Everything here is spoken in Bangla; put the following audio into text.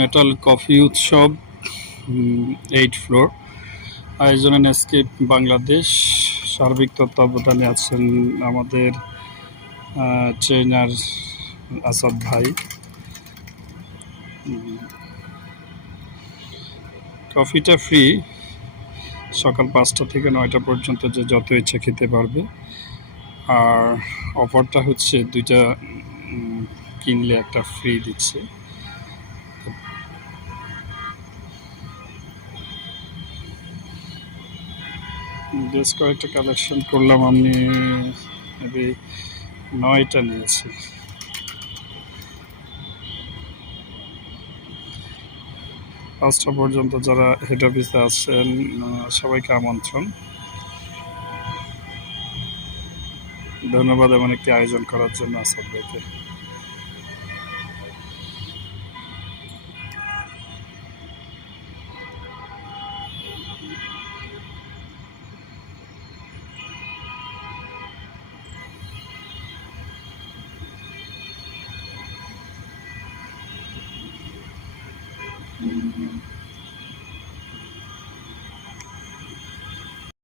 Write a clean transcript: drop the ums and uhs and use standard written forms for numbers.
মেটাল কফি উৎসব 8 ফ্লোর আয়োজনে নেস্কেপ বাংলাদেশ। সার্বিক তত্ত্বাবধানে আছেন আমাদের ট্রেনার আসাদ ভাই। কফিটা ফ্রি, সকাল 5টা থেকে 9টা পর্যন্ত যে যত ইচ্ছা খেতে পারবে। আর অফারটা হচ্ছে 2টা কিনলে একটা ফ্রি দিচ্ছে। বেশ কয়েকটা কালেকশন করলাম, আমি 9টা নিয়েছি। 5টা পর্যন্ত যারা হেড অফিসে আছেন সবাইকে আমন্ত্রণ। ধন্যবাদ এমন একটি আয়োজন করার জন্য আসাদ ভাইকে।